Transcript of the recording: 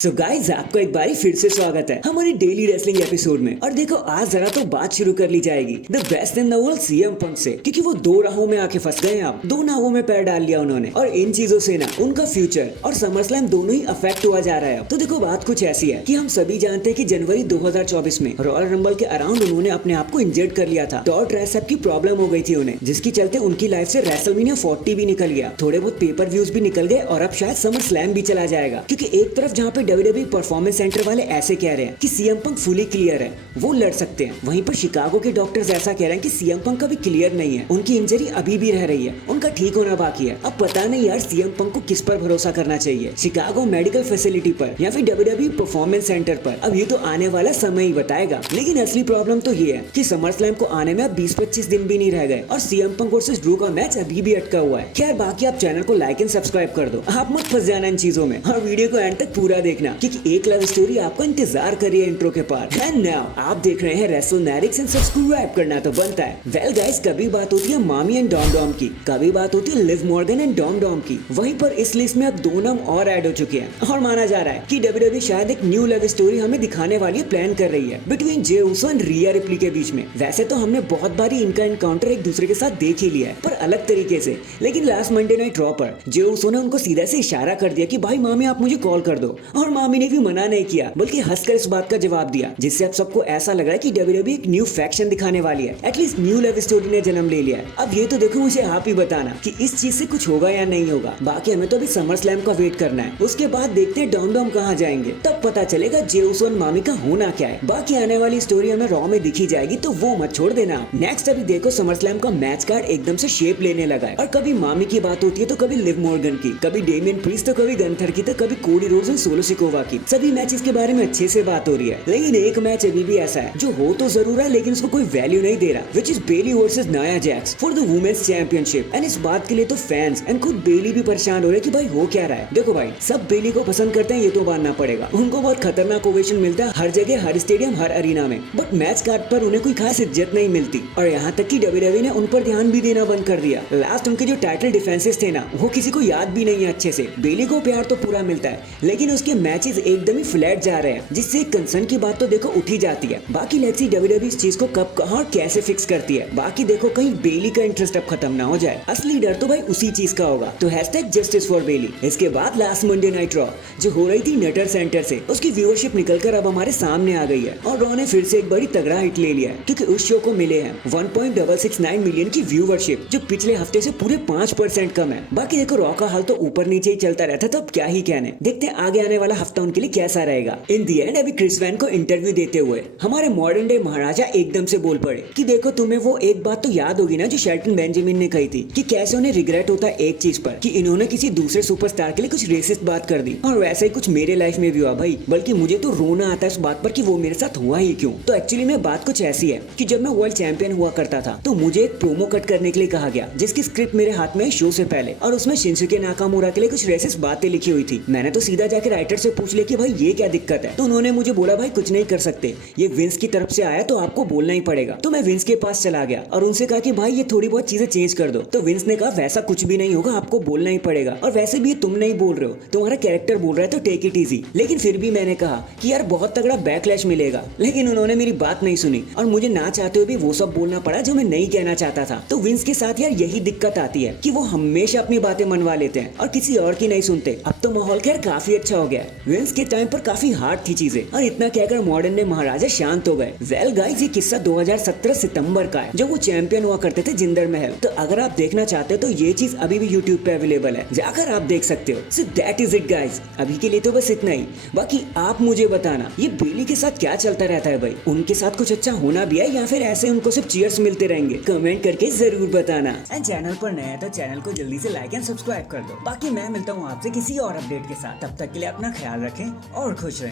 So guys आपको एक बारी फिर से स्वागत है हमारी डेली रेसलिंग एपिसोड में। और देखो आज जरा तो बात शुरू कर ली जाएगी the best in the world CM Punk से, क्योंकि वो दो राहों में आके फंस गए हैं। अब दो नावों में पैर डाल लिया उन्होंने और इन चीजों से ना उनका फ्यूचर और समरस्लैम दोनों ही अफेक्ट हुआ जा रहा है। तो देखो बात कुछ ऐसी है कि हम सभी जानते हैं कि जनवरी 2024 में रॉयल रंबल के अराउंड उन्होंने अपने आप को इंजर्ड कर लिया था। टॉर ट्राइसेप की प्रॉब्लम हो गई थी उन्हें, जिसकी चलते उनकी लाइफ से रेसलमेनिया 40 भी निकल गया, थोड़े बहुत पेपर व्यूज भी निकल गए और अब शायद समर स्लैम भी चला जाएगा। क्योंकि एक तरफ जहाँ पे डब्ल्यूडब्ल्यूई परफॉर्मेंस सेंटर वाले ऐसे कह रहे हैं कि सीएम पंक फुली क्लियर है, वो लड़ सकते हैं, वहीं पर शिकागो के डॉक्टर्स ऐसा कह रहे हैं कि सीएम पंक का भी क्लियर नहीं है, उनकी इंजरी अभी भी रह रही है, उनका ठीक होना बाकी है। अब पता नहीं यार सीएम पंक को किस पर भरोसा करना चाहिए, शिकागो मेडिकल फैसिलिटी पर या फिर डब्ल्यूडब्ल्यूई परफॉर्मेंस सेंटर पर। अब ये तो आने वाला समय ही बताएगा। लेकिन असली प्रॉब्लम तो ये है कि समर स्लैम को आने में अब 20-25 दिन भी नहीं रह गए और सीएम पंक वर्सेस ड्रू का मैच अभी भी अटका हुआ है। खैर बाकी आप चैनल को लाइक एंड सब्सक्राइब कर दो, आप मत फंस जाना इन चीजों में और वीडियो को एंड तक पूरा देखना, क्योंकि एक लव स्टोरी आपको इंतजार कर रही है इंट्रो के पार। एंड नाउ आप देख रहे हैं रेसलमैनिक्स एंड सब्सक्राइब करना तो बनता है। वेल गाइस, कभी बात होती है मामी एंड डॉम डॉम की, कभी बात होती है Liv Morgan and Dom Dom की, वहीं पर इस लिस्ट में अब दो नाम और ऐड हो चुके हैं और माना जा रहा है कि डब्ल्यूडब्ल्यूई शायद एक न्यू लव स्टोरी हमें दिखाने वाली प्लान कर रही है between J Uso and Riya replay के बीच में। वैसे तो हमने बहुत बारी इनका एनकाउंटर एक दूसरे के साथ देख ही लिया है, पर अलग तरीके से। लेकिन लास्ट मंडे नाइट रॉ पर जे उसो ने उनको सीधा से इशारा कर दिया कि भाई मामी आप मुझे कॉल कर दो, और मामी ने भी मना नहीं किया बल्कि हंसकर इस बात का जवाब दिया, जिससे अब सबको ऐसा लग रहा है कि डब्ल्यूडब्ल्यूई एक न्यू फैक्शन दिखाने वाली है, एटलीस्ट न्यू लव स्टोरी ने जन्म ले लिया है। अब ये तो देखो मुझे आप ही बताना कि इस चीज से कुछ होगा या नहीं होगा। बाकी हमें तो अभी समर स्लैम का वेट करना है, उसके बाद देखते हैं डॉम डॉम कहाँ जाएंगे, तब पता चलेगा जे उसो और मामी का होना क्या है। बाकी आने वाली स्टोरी हमें रॉ में दिखी जाएगी, तो वो मत छोड़ देना। नेक्स्ट अभी देखो समर स्लैम का मैच कार्ड एकदम से शेप लेने लगा है और कभी मामी की बात होती है तो कभी लिव मॉर्गन की, कभी डेमियन प्रीस्ट तो कभी गंथर की, तो कभी कोडी रोड्स और सोलो सिकोवा की। सभी मैचेस के बारे में अच्छे से बात हो रही है, लेकिन एक मैच अभी भी ऐसा है जो हो तो जरूर है लेकिन उसको कोई वैल्यू नहीं दे रहा, which is Bayley versus Nia Jax for the women's championship. And इस बात के लिए तो फैंस एंड खुद बेली भी परेशान हो रहे कि भाई हो क्या रहा है। देखो भाई, सब बेली को पसंद करते हैं ये तो मानना पड़ेगा, उनको बहुत खतरनाक ओवेशन मिलता है हर जगह, हर स्टेडियम, हर अरीना में, बट मैच कार्ड पर उन्हें कोई खास इज्जत नहीं मिलती। और यहाँ तक कि डब्ल्यूडब्ल्यूई ने उन पर ध्यान भी देना बंद कर दिया। लास्ट उनके जो टाइटल डिफेंसेस थे ना, वो किसी को याद भी नहीं है अच्छे से। बेली को प्यार तो पूरा मिलता है लेकिन उसके मैचेस एकदम ही फ्लैट जा रहे हैं, जिससे कंसर्न की बात तो देखो उठी जाती है। बाकी लेट्स सी डब्ल्यूडब्ल्यूई इस चीज को कब कहां और कैसे फिक्स करती है। बाकी देखो कहीं बेली का इंटरेस्ट अब खत्म ना हो जाए, असली डर तो भाई उसी चीज का होगा। तो #जस्टिस फॉर बेली। इसके बाद लास्ट मंडे नाइट रॉ जो हो रही थी नटर सेंटर से, उसकी व्यूअरशिप निकलकर अब हमारे सामने आ गई है और रॉ ने फिर से एक बड़ी तगड़ा हिट ले लिया है, क्योंकि उस शो को मिले हैं 1.669 मिलियन की व्यूअरशिप, जो पिछले हफ्ते से पूरे 5% कम है। बाकी देखो रॉ का हाल तो ऊपर नीचे ही चलता रहता, तो अब क्या ही कहने। देखते हैं आगे आने वाला हफ्ता उनके लिए कैसा रहेगा। इन दी एंड अभी क्रिस वैन को इंटरव्यू देते हुए हमारे मॉडर्न डे महाराजा एकदम से बोल पड़े कि देखो तुम्हें वो एक बात तो याद होगी ना जो शेल्टन बेंजामिन ने कही थी कि कैसे उन्हें रिग्रेट होता है एक चीज पर, कि इन्होंने किसी दूसरे सुपरस्टार के लिए कुछ रेसिस्ट बात कर दी। और वैसे ही कुछ मेरे लाइफ में भी हुआ भाई, बल्कि मुझे तो रोना आता है उस बात पर कि वो मेरे साथ हुआ ही क्यों। तो एक्चुअली में बात कुछ ऐसी है कि जब मैं वर्ल्ड चैंपियन हुआ करता था तो मुझे एक प्रोमो कट करने के लिए कहा गया, जिसकी स्क्रिप्ट मेरे हाथ में शो से पहले, और उसमें शिंसुके नाकामुरा के लिए कुछ रेसिस्ट बातें लिखी हुई थी। मैंने तो सीधा जाकर राइटर से पूछ लिया कि भाई ये क्या दिक्कत है, तो उन्होंने मुझे बोला भाई कुछ नहीं कर सकते, ये विंस की तरफ से आया तो आपको बोलना ही पड़ेगा। तो मैं विंस के पास चला गया और उनसे कहा कि भाई ये थोड़ी बहुत चीजें चेंज कर दो। तो विंस ने कहा वैसा कुछ भी नहीं होगा, आपको बोलना ही पड़ेगा, और वैसे भी तुम नहीं बोल रहे हो, तुम्हारा कैरेक्टर बोल रहा है, तो टेक इट इजी। लेकिन फिर भी मैंने कहा कि यार बहुत तगड़ा बैकलैश मिलेगा, लेकिन उन्होंने मेरी बात नहीं सुनी और मुझे ना चाहते हुए भी वो सब बोलना पड़ा जो मैं नहीं कहना चाहता था। तो विंस के साथ यार यही दिक्कत आती है कि वो हमेशा अपनी बातें मनवा लेते हैं और किसी और की नहीं सुनते। अब तो माहौल खैर काफी अच्छा हो गया है, विंस के टाइम पर काफी हार्ड थी चीजें, और इतना कहकर मॉडर्न डे महाराजा शांत हो गए। वेल गाइस, ये किस्सा 2017 सितंबर का है, जब वो चैंपियन हुआ करते थे जिंदर महल। तो अगर आप देखना चाहते हो तो ये चीज अभी भी यूट्यूब पे अवेलेबल है, जाकर आप देख सकते हो। So that is it guys, अभी के लिए तो बस इतना ही। बाकी आप मुझे बताना ये बेली के साथ क्या चलता रहता है भाई, उनके साथ कुछ अच्छा होना भी है या फिर ऐसे उनको सिर्फ चीयर्स मिलते रहेंगे, कमेंट करके जरूर बताना। एंड चैनल पर नया है तो चैनल को जल्दी से लाइक एंड सब्सक्राइब कर दो। बाकी मैं मिलता हूँ आपसे किसी और अपडेट के साथ, तब तक के लिए अपना ख्याल रखें और खुश रहें।